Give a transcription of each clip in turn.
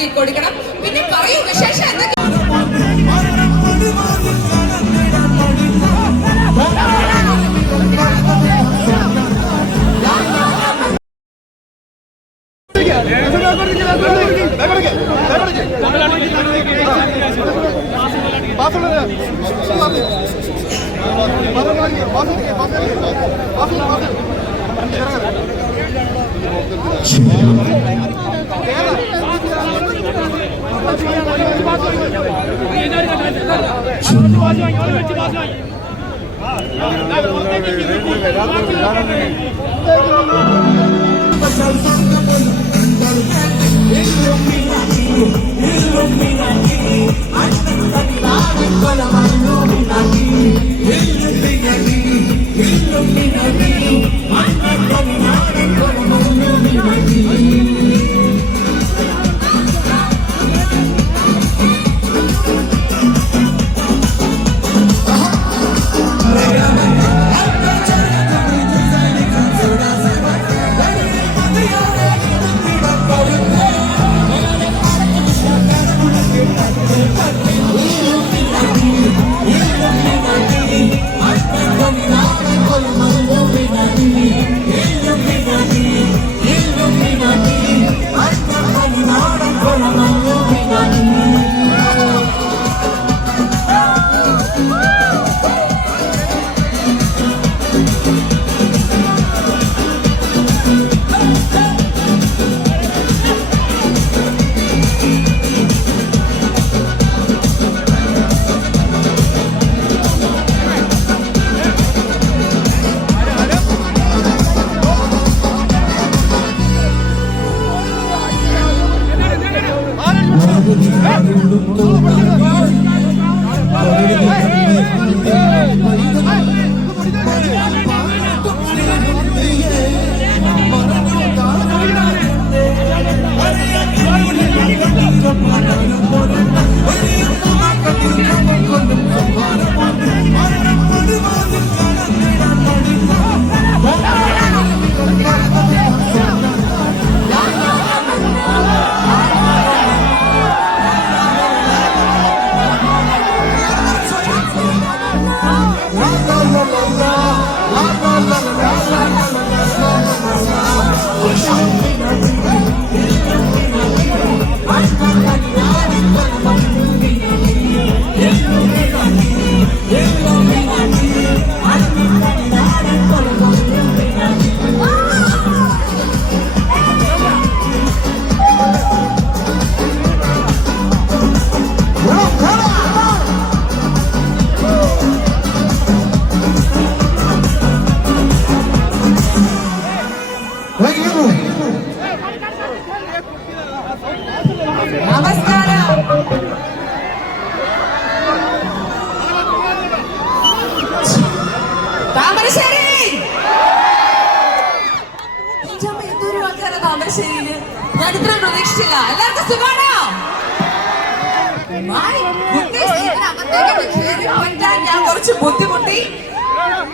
ഉണ്ടാക്കി കൊടുക്കണം. പിന്നെ പറയൂ വിശേഷം എന്തൊക്കെ. താമരശ്ശേരിയില് ഞാൻ ഇത്ര പ്രതീക്ഷിച്ചില്ല. എല്ലാവർക്കും സുഖമാണോ? ഞാൻ കുറച്ച് ബുദ്ധിമുട്ടി.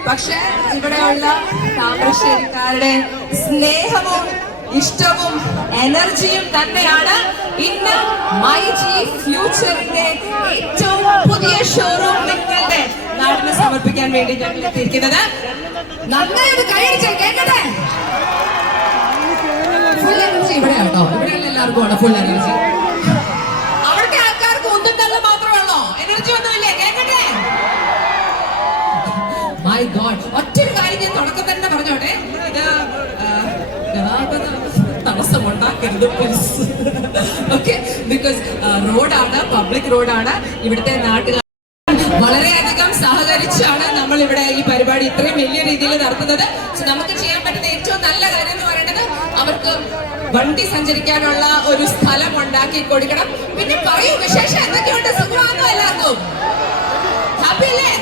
പക്ഷെ ഇവിടെയുള്ള താമരശ്ശേരിക്കാരുടെ സ്നേഹവും ഇഷ്ടവും എനർജിയും തന്നെയാണ് ഇന്ന് മൈ ജി ഫ്യൂച്ചറിന്റെ ഏറ്റവും പുതിയ ഷോറൂം നിങ്ങളുടെ നാടിന് സമർപ്പിക്കാൻ വേണ്ടി ഞങ്ങൾ എത്തിയിരിക്കുന്നത്. നന്നായി കൈയടിച്ച് കേൾക്കട്ടെ. ഫുൾ എനർജി ഇവിടെയാണോ? ഇവിടെയുള്ള എല്ലാവർക്കും ആണ് ഫുൾ എനർജി. അവിടുത്തെ ആൾക്കാർക്ക് ഒന്നും തള്ള മാത്രമാണോ? എനർജി ഒന്നുമില്ലേ? കേൾക്കട്ടെ. മൈ ഗോഡ്, ഒറ്റൊരു കാര്യം ഞാൻ തുടക്കം തന്നെ പറഞ്ഞോട്ടെ. തടസ്സമുണ്ടാക്കരുത് പ്ലീസ്. ഓക്കെ, ബിക്കോസ് റോഡാണ്, പബ്ലിക് റോഡാണ്. ഇവിടുത്തെ നാട്ടുകാർ വളരെയധികം സഹകരിച്ചാണ് നമ്മൾ ഇവിടെ ഈ പരിപാടി ഇത്രയും വലിയ രീതിയിൽ നടത്തുന്നത്. നമുക്ക് ചെയ്യാൻ പറ്റുന്ന ഏറ്റവും നല്ല കാര്യം എന്ന് പറയുന്നത് അവർക്ക് വണ്ടി സഞ്ചരിക്കാനുള്ള ഒരു സ്ഥലം ഉണ്ടാക്കി കൊടുക്കണം. പിന്നെ പറയൂ വിശേഷം എന്തൊക്കെയുണ്ട്? സുഖമാണോ എല്ലാവർക്കും? ഹാപ്പി അല്ലേ?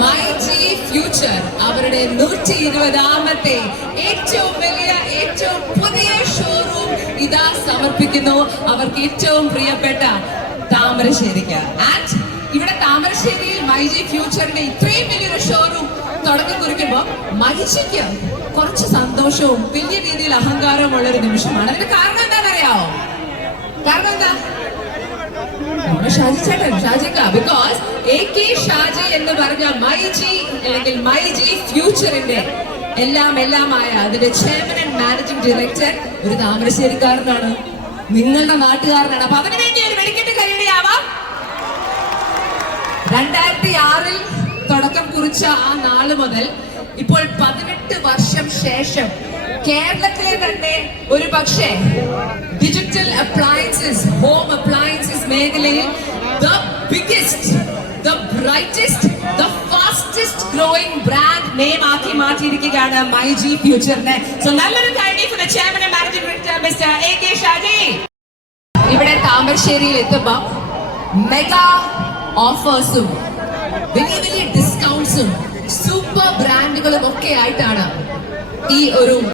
മൈ ജി ഫ്യൂച്ചർ അവരുടെ 120ാമത്തെ ഏറ്റവും വലിയ ഏറ്റവും പുതിയ ഷോറൂം ഇതാ സമർപ്പിക്കുന്നു അവർക്ക് ഏറ്റവും പ്രിയപ്പെട്ട താമരശ്ശേരിക്ക്. ആൻഡ് ഇവിടെ താമരശ്ശേരിയിൽ മൈ ജി ഫ്യൂച്ചറിന്റെ ഇത്രയും വലിയൊരു ഷോറൂം തുടക്കം കുറിക്കുമ്പോൾ മൈജിക്ക് കുറച്ച് സന്തോഷവും വലിയ രീതിയിൽ അഹങ്കാരവും ഉള്ള ഒരു നിമിഷമാണ്. അതിന് കാരണം എന്താണെന്നറിയാവോ? കാരണം എന്താ? ഷാജി ചേട്ടൻ, ഷാജിക്ക, ബിക്കോസ് AK ഷാജി എന്ന് പറഞ്ഞ മൈജി അല്ലെങ്കിൽ മൈജി ഫ്യൂച്ചറിന്റെ എല്ലാമായ അതിന്റെ ചെയർമാൻ ആൻഡ് മാനേജിംഗ് ഡയറക്ടർ ഒരു താമരശ്ശേരിക്കാരനാണ്, നിങ്ങളുടെ നാട്ടുകാരനാണ്. അപ്പൊ അതിനു വേണ്ടി ഒരു വെടിക്കെട്ട് കൈയടിയാവാം. 2006 തുടക്കം കുറിച്ച ആ നാള് മുതൽ ഇപ്പോൾ 18 വർഷം ശേഷം കേരളത്തിലെ തന്നെ ഒരു പക്ഷേ ഡിജിറ്റൽ അപ്ലയൻസസ്, ഹോം അപ്ലയൻസസ് മേഖലയിൽ the biggest, the brightest, the fastest growing brand name ആക്കി മാറ്റിയിരിക്കുകയാണ് മൈജി ഫ്യൂച്ചറിനെ. സോ നല്ലൊരു കൈഡി for the chairman and managing director mister AK Shaji. ഇവിടെ താമരശ്ശേരിയിൽ എത്തുമ്പോൾ മെഗാ ഓഫേഴ്സും വലിയ വലിയ ഡിസ്കൗണ്ട്സും സൂപ്പർ ബ്രാൻഡുകളും ഒക്കെ ആയിട്ടാണ് ഈ ഒരു